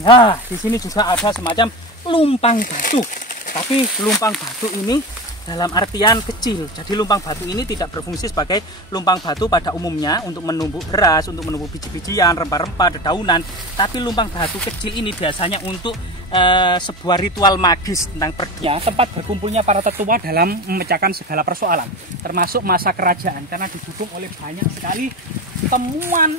Nah, di sini juga ada semacam lumpang batu. Tapi lumpang batu ini dalam artian kecil. Jadi lumpang batu ini tidak berfungsi sebagai lumpang batu pada umumnya untuk menumbuk beras, untuk menumbuk biji-bijian, rempah-rempah, dedaunan. Tapi lumpang batu kecil ini biasanya untuk sebuah ritual magis tentang perginya, tempat berkumpulnya para tetua dalam memecahkan segala persoalan, termasuk masa kerajaan, karena didukung oleh banyak sekali temuan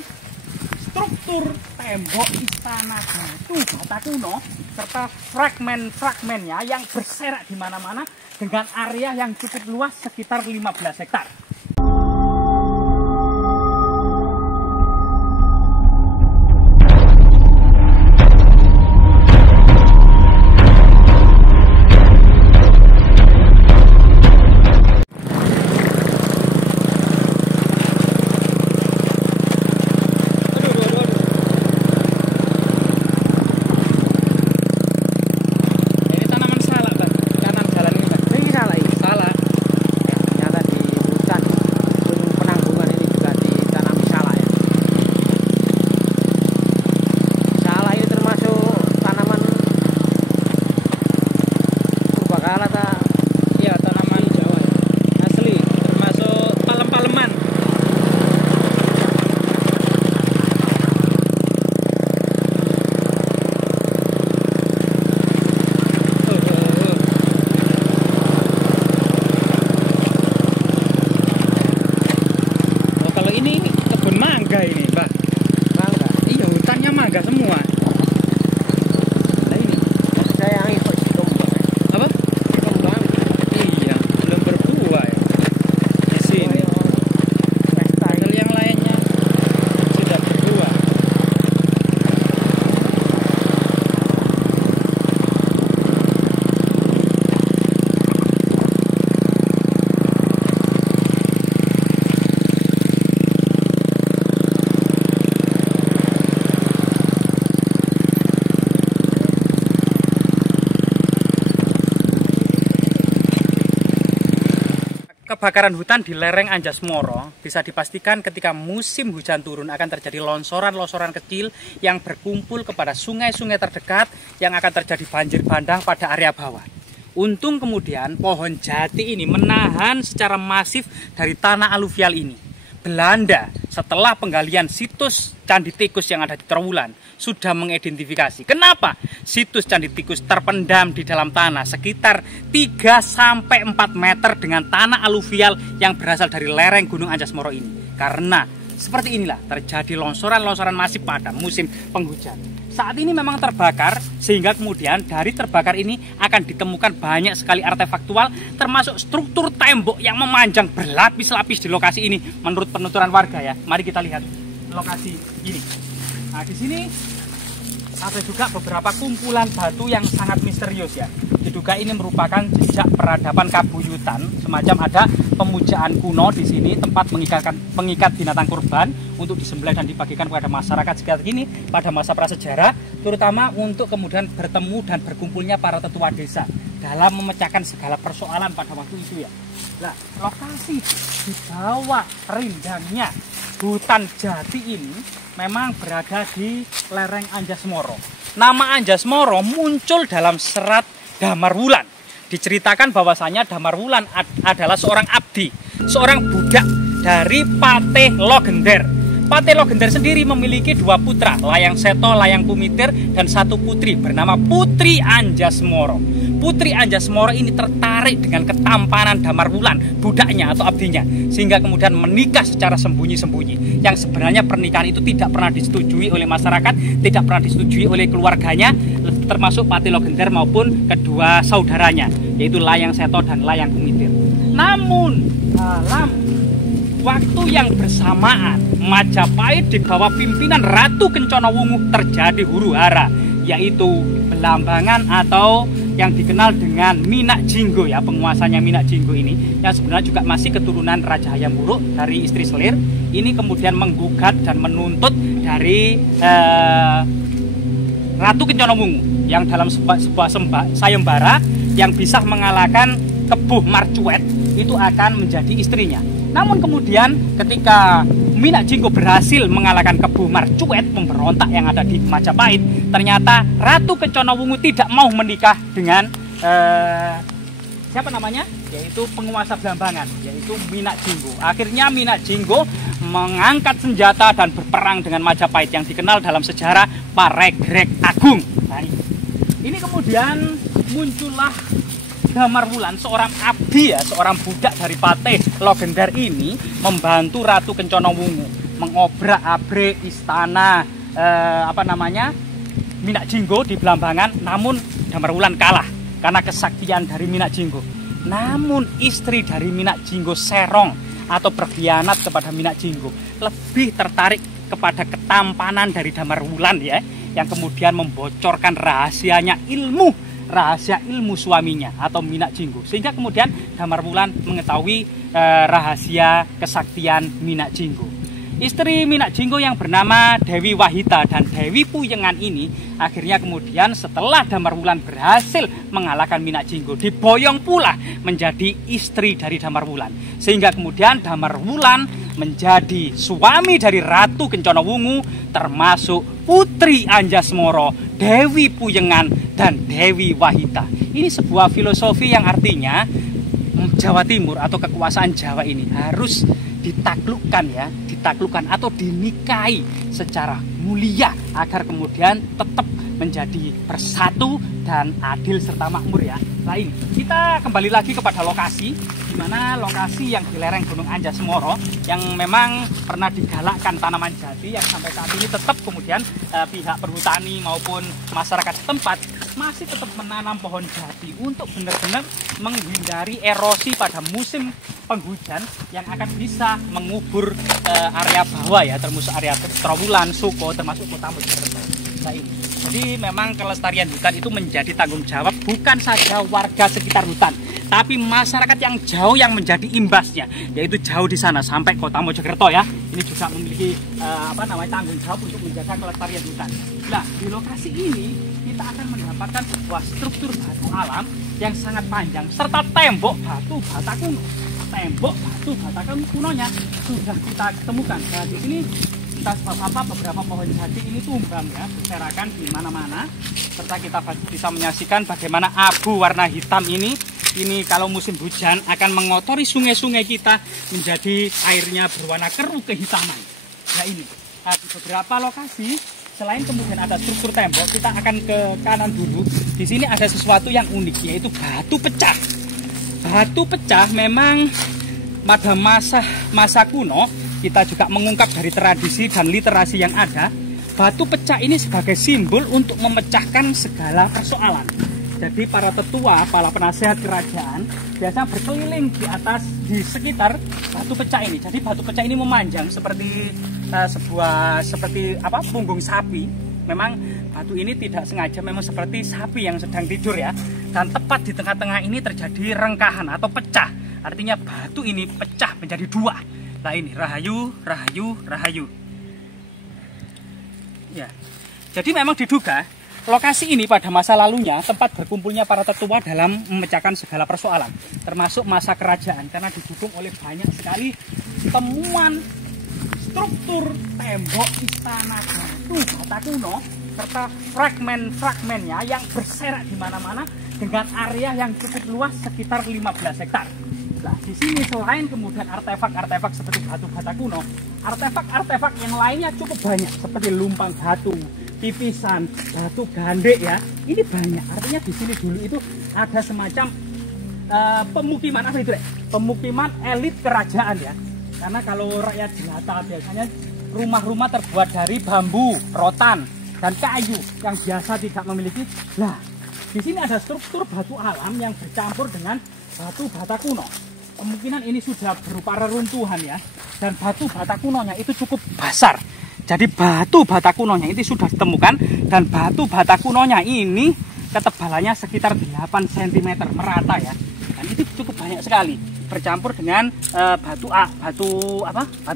struktur tembok istana bata kuno serta fragmen-fragmennya yang berserak di mana-mana dengan area yang cukup luas sekitar 15 hektar. Ini Mbak, mangga. Iya, hutannya mangga semua. Nah ini, saya yang ikut situ Mbak. Apa? Kembang. Iya, belum berbuah ya. Di sini. Padahal yang lainnya sudah berbuah. Kebakaran hutan di lereng Anjasmoro bisa dipastikan ketika musim hujan turun akan terjadi longsoran-longsoran kecil yang berkumpul kepada sungai-sungai terdekat yang akan terjadi banjir bandang pada area bawah. Untung kemudian pohon jati ini menahan secara masif dari tanah aluvial ini. Belanda setelah penggalian situs Candi Tikus yang ada di Trowulan sudah mengidentifikasi kenapa situs Candi Tikus terpendam di dalam tanah sekitar 3-4 meter dengan tanah aluvial yang berasal dari lereng Gunung Anjasmoro ini. Karena seperti inilah terjadi longsoran-longsoran masif pada musim penghujan. Saat ini memang terbakar, sehingga kemudian dari terbakar ini akan ditemukan banyak sekali artefaktual, termasuk struktur tembok yang memanjang berlapis-lapis di lokasi ini menurut penuturan warga ya. Mari kita lihat lokasi ini. Nah, di sini ada juga beberapa kumpulan batu yang sangat misterius ya. Diduga ini merupakan jejak peradaban Kabuyutan, semacam ada pemujaan kuno di sini, tempat pengikat binatang kurban untuk disembelih dan dibagikan kepada masyarakat sekitar ini pada masa prasejarah, terutama untuk kemudian bertemu dan berkumpulnya para tetua desa dalam memecahkan segala persoalan pada waktu itu ya. Nah, lokasi di bawah rindangnya hutan jati ini memang berada di lereng Anjasmoro. Nama Anjasmoro muncul dalam serat Damar Wulan. Diceritakan bahwasanya Damar Wulan adalah seorang abdi, seorang budak dari Patih Logender. Patih Logender sendiri memiliki 2 putra, Layang Seto, Layang Kumitir, dan 1 putri bernama Putri Anjasmoro. Putri Anjasmoro ini tertarik dengan ketampanan Damar Wulan, budaknya atau abdinya, sehingga kemudian menikah secara sembunyi-sembunyi. Yang sebenarnya pernikahan itu tidak pernah disetujui oleh masyarakat, tidak pernah disetujui oleh keluarganya, termasuk Patih Logender maupun kedua saudaranya, yaitu Layang Seto dan Layang Kumitir. Namun dalam waktu yang bersamaan, Majapahit di bawah pimpinan Ratu Kencana Wungu terjadi huru-hara, yaitu belambangan atau yang dikenal dengan Minak Jinggo ya, penguasanya Minak Jinggo ini yang sebenarnya juga masih keturunan Raja Hayam Wuruk dari istri Selir. Ini kemudian menggugat dan menuntut dari Ratu Kencana Wungu yang dalam sebuah sayembara yang bisa mengalahkan Kebuh Marcuet itu akan menjadi istrinya. Namun kemudian ketika Minak Jinggo berhasil mengalahkan Kebu Marcuet, pemberontak yang ada di Majapahit, ternyata Ratu Kencana Wungu tidak mau menikah dengan siapa namanya? Yaitu penguasa Blambangan, yaitu Minak Jinggo. Akhirnya Minak Jinggo mengangkat senjata dan berperang dengan Majapahit yang dikenal dalam sejarah Paregreg Agung. Nah, ini kemudian muncullah Damar Wulan, seorang abdi ya, seorang budak dari Patih Logender ini membantu Ratu Kencana Wungu mengobrak-abrik istana Minak Jinggo di Blambangan. Namun Damar Wulan kalah karena kesaktian dari Minak Jinggo. Namun istri dari Minak Jinggo, Serong, atau berkhianat kepada Minak Jinggo, lebih tertarik kepada ketampanan dari Damar Wulan ya, yang kemudian membocorkan rahasia ilmu suaminya atau Minak Jinggo, sehingga kemudian Damar Wulan mengetahui rahasia kesaktian Minak Jinggo. Istri Minak Jinggo yang bernama Dewi Wahita dan Dewi Puyengan ini akhirnya kemudian setelah Damar Wulan berhasil mengalahkan Minak Jinggo, diboyong pula menjadi istri dari Damar Wulan, sehingga kemudian Damar Wulan menjadi suami dari Ratu Kencana Wungu, termasuk Putri Anjasmara, Dewi Puyengan, dan Dewi Wahita. Ini sebuah filosofi yang artinya Jawa Timur atau kekuasaan Jawa ini harus ditaklukkan atau dinikahi secara mulia agar kemudian tetap menjadi bersatu dan adil serta makmur ya. Nah, ini kita kembali lagi kepada lokasi, di mana lokasi yang di lereng Gunung Anjasmara yang memang pernah digalakkan tanaman jati, yang sampai saat ini tetap kemudian pihak perhutani maupun masyarakat setempat masih tetap menanam pohon jati untuk benar-benar menghindari erosi pada musim penghujan yang akan bisa mengubur area bawah ya, termasuk area Trowulan, Suko, termasuk Kota Mojokerto. Nah, ini. Jadi memang kelestarian hutan itu menjadi tanggung jawab bukan saja warga sekitar hutan, tapi masyarakat yang jauh yang menjadi imbasnya, yaitu jauh di sana sampai Kota Mojokerto ya. Ini juga memiliki tanggung jawab untuk menjaga kelestarian hutan. Nah, di lokasi ini kita akan mendapatkan sebuah struktur batu alam yang sangat panjang serta tembok batu bata kuno. Tembok batu bata kunonya sudah kita temukan. Nah, di sini kita beberapa pohon jati ini tumbang ya, berserakan di mana-mana, serta kita bisa menyaksikan bagaimana abu warna hitam ini kalau musim hujan akan mengotori sungai-sungai kita menjadi airnya berwarna keruh kehitaman. Nah, ini di beberapa lokasi selain kemudian ada struktur tembok, kita akan ke kanan dulu. Di sini ada sesuatu yang unik, yaitu batu pecah. Batu pecah memang pada masa kuno kita juga mengungkap dari tradisi dan literasi yang ada, batu pecah ini sebagai simbol untuk memecahkan segala persoalan. Jadi para tetua, para penasehat kerajaan biasa berkeliling di sekitar batu pecah ini. Jadi batu pecah ini memanjang seperti punggung sapi. Memang batu ini tidak sengaja memang seperti sapi yang sedang tidur ya. Dan tepat di tengah-tengah ini terjadi rengkahan atau pecah. Artinya batu ini pecah menjadi dua. Nah, ini rahayu. Ya. Jadi memang diduga lokasi ini pada masa lalunya tempat berkumpulnya para tetua dalam memecahkan segala persoalan, termasuk masa kerajaan, karena didukung oleh banyak sekali temuan struktur tembok istana batu bata kuno serta fragmen-fragmennya yang berserak di mana-mana dengan area yang cukup luas sekitar 15 hektar. Nah, di sini selain kemudian artefak-artefak seperti batu bata kuno, artefak-artefak yang lainnya cukup banyak seperti lumpang batu, pipisan, batu gandek ya. Ini banyak. Artinya di sini dulu itu ada semacam pemukiman pemukiman elit kerajaan ya. Karena kalau rakyat jelata biasanya rumah-rumah terbuat dari bambu, rotan, dan kayu yang biasa tidak memiliki. Nah, di sini ada struktur batu alam yang bercampur dengan batu bata kuno. Kemungkinan ini sudah berupa reruntuhan ya, dan batu bata kunonya itu cukup besar. Jadi batu bata kunonya itu sudah ditemukan, dan batu bata kunonya ini ketebalannya sekitar 8 cm merata ya. Dan itu cukup banyak sekali bercampur dengan batu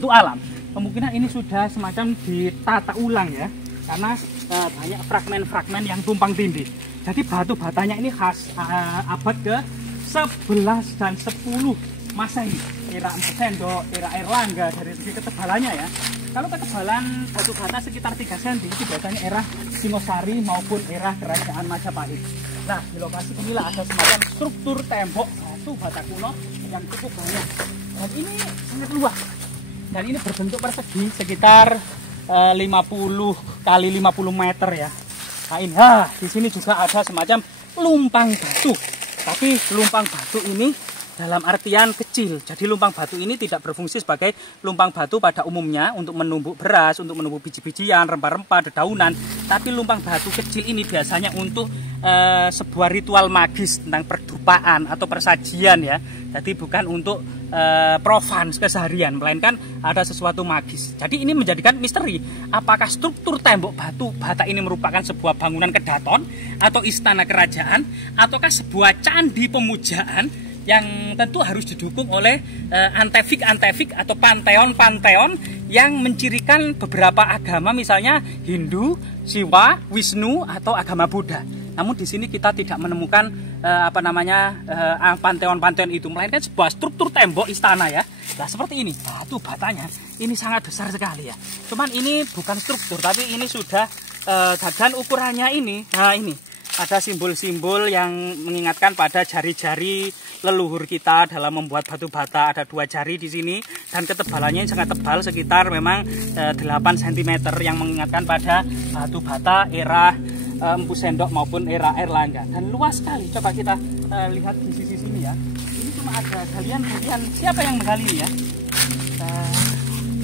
alam. Kemungkinan ini sudah semacam ditata ulang ya, karena banyak fragmen-fragmen yang tumpang tindih. Jadi batu batanya ini khas abad ke 11 dan 10 Masehi. era Empu Sendok, era Airlangga dari segi ketebalannya ya. Kalau ketebalan batu bata sekitar 3 cm itu biasanya era Singosari maupun era Kerajaan Majapahit. Nah, di lokasi inilah ada semacam struktur tembok batu bata kuno yang cukup banyak. Dan ini sangat luas. Dan ini berbentuk persegi sekitar 50 kali 50 meter ya. Nah ini, di sini juga ada semacam lumpang batu. Tapi lumpang batu ini dalam artian kecil. Jadi lumpang batu ini tidak berfungsi sebagai lumpang batu pada umumnya untuk menumbuk beras, untuk menumbuk biji-bijian, rempah-rempah, dedaunan. Tapi lumpang batu kecil ini biasanya untuk sebuah ritual magis tentang perdupaan atau persajian ya. Jadi bukan untuk profan keseharian, melainkan ada sesuatu magis. Jadi ini menjadikan misteri. Apakah struktur tembok batu bata ini merupakan sebuah bangunan kedaton atau istana kerajaan, ataukah sebuah candi pemujaan yang tentu harus didukung oleh antefik-antefik atau panteon-panteon yang mencirikan beberapa agama, misalnya Hindu, Siwa, Wisnu, atau agama Buddha. Namun di sini kita tidak menemukan panteon-panteon itu, melainkan sebuah struktur tembok istana ya. Nah seperti ini, batu batanya ini sangat besar sekali ya. Cuman ini bukan struktur, tapi ini sudah dan ukurannya ini, nah ini ada simbol-simbol yang mengingatkan pada jari-jari leluhur kita dalam membuat batu bata. Ada 2 jari di sini dan ketebalannya sangat tebal, sekitar memang 8 cm yang mengingatkan pada batu bata era Empu Sendok maupun era Airlangga. Dan luas sekali. Coba kita lihat di sisi sini ya. Ini cuma ada galian-galian. Siapa yang menggali ini ya?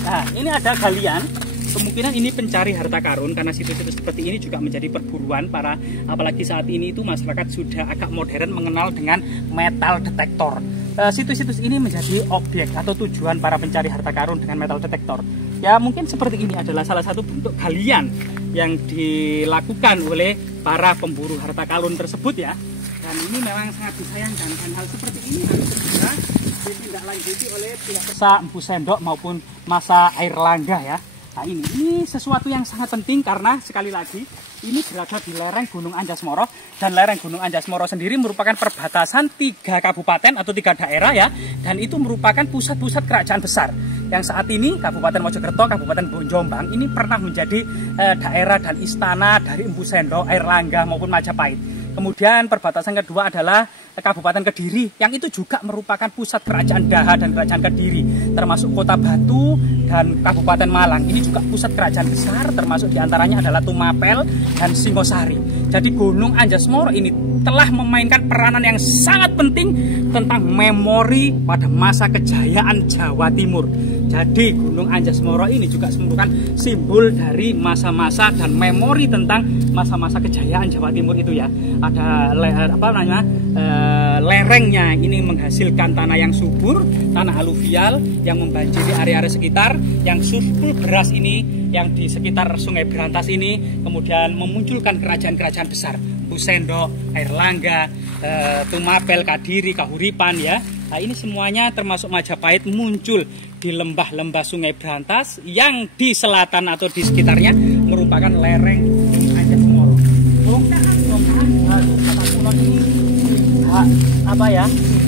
Nah, ini ada galian. Kemungkinan ini pencari harta karun, karena situs-situs seperti ini juga menjadi perburuan para, apalagi saat ini itu masyarakat sudah agak modern mengenal dengan metal detektor. Situs-situs ini menjadi objek atau tujuan para pencari harta karun dengan metal detektor. Ya mungkin seperti ini adalah salah satu bentuk galian yang dilakukan oleh para pemburu harta karun tersebut ya. Dan ini memang sangat disayangkan, dan hal seperti ini harus segera ditindaklanjuti oleh pihak masa Empu Sendok maupun masa Airlangga ya. Nah ini sesuatu yang sangat penting karena sekali lagi ini berada di lereng Gunung Anjas-Moro, dan lereng Gunung Anjas-Moro sendiri merupakan perbatasan 3 kabupaten atau 3 daerah ya, dan itu merupakan pusat-pusat kerajaan besar. Yang saat ini Kabupaten Mojokerto, Kabupaten Jombang ini pernah menjadi daerah dan istana dari Empu Sendok, Airlangga maupun Majapahit. Kemudian perbatasan kedua adalah Kabupaten Kediri, yang itu juga merupakan pusat kerajaan Daha dan kerajaan Kediri, termasuk Kota Batu dan Kabupaten Malang. Ini juga pusat kerajaan besar, termasuk diantaranya adalah Tumapel dan Singosari. Jadi Gunung Anjas-Moro ini telah memainkan peranan yang sangat penting tentang memori pada masa kejayaan Jawa Timur. Jadi Gunung Anjas-Moro ini juga merupakan simbol dari masa-masa dan memori tentang masa-masa kejayaan Jawa Timur itu ya. Ada lerengnya ini menghasilkan tanah yang subur, tanah aluvial yang membanjiri area-area sekitar, yang subur beras ini yang di sekitar Sungai Berantas ini, kemudian memunculkan kerajaan-kerajaan besar, Empu Sendok, Airlangga, Tumapel, Kadiri, Kahuripan ya. Nah ini semuanya termasuk Majapahit muncul di lembah-lembah Sungai Berantas yang di selatan atau di sekitarnya merupakan lereng Gunung Anjas-Moro. Bongkahan batu bata kuno ini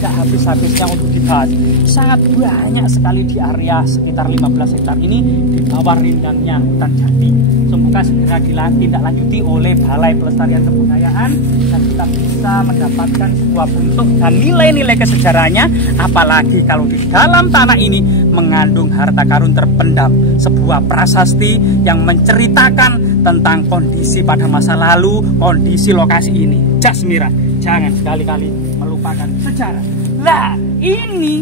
tidak habis-habisnya untuk dibahas. Sangat banyak sekali di area sekitar 15 hektar ini di bawah rindangnya hutan jati. Semoga segera ditindaklanjuti oleh Balai Pelestarian Kebudayaan dan kita bisa mendapatkan sebuah bentuk dan nilai-nilai kesejarahnya, apalagi kalau di dalam tanah ini mengandung harta karun terpendam, sebuah prasasti yang menceritakan tentang kondisi pada masa lalu, kondisi lokasi ini. Jasmira, jangan sekali-kali melupakan sejarah. Lah, ini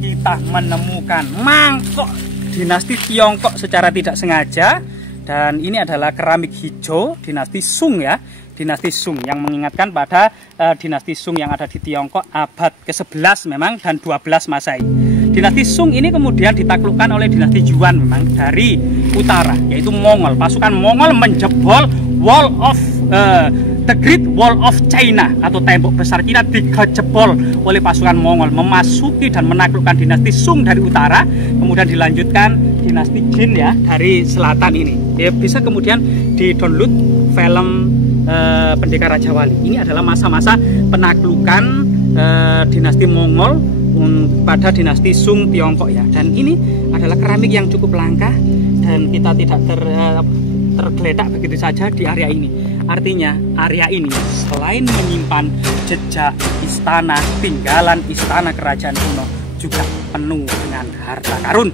kita menemukan mangkok dinasti Tiongkok secara tidak sengaja, dan ini adalah keramik hijau dinasti Sung ya. Dinasti Sung yang mengingatkan pada dinasti Sung yang ada di Tiongkok abad ke-11 memang dan 12 Masehi. Dinasti Sung ini kemudian ditaklukkan oleh dinasti Yuan memang dari utara, yaitu Mongol. Pasukan Mongol menjebol The Great Wall of China atau tembok besar Cina dijebol oleh pasukan Mongol, memasuki dan menaklukkan dinasti Sung dari utara, kemudian dilanjutkan dinasti Jin ya dari selatan ini. Ya, bisa kemudian di-download film Pendekar Raja Wali. Ini adalah masa-masa penaklukan dinasti Mongol pada dinasti Sung Tiongkok ya. Dan ini adalah keramik yang cukup langka dan kita tidak tergeletak begitu saja di area ini. Artinya area ini selain menyimpan jejak istana, tinggalan istana kerajaan kuno, juga penuh dengan harta karun.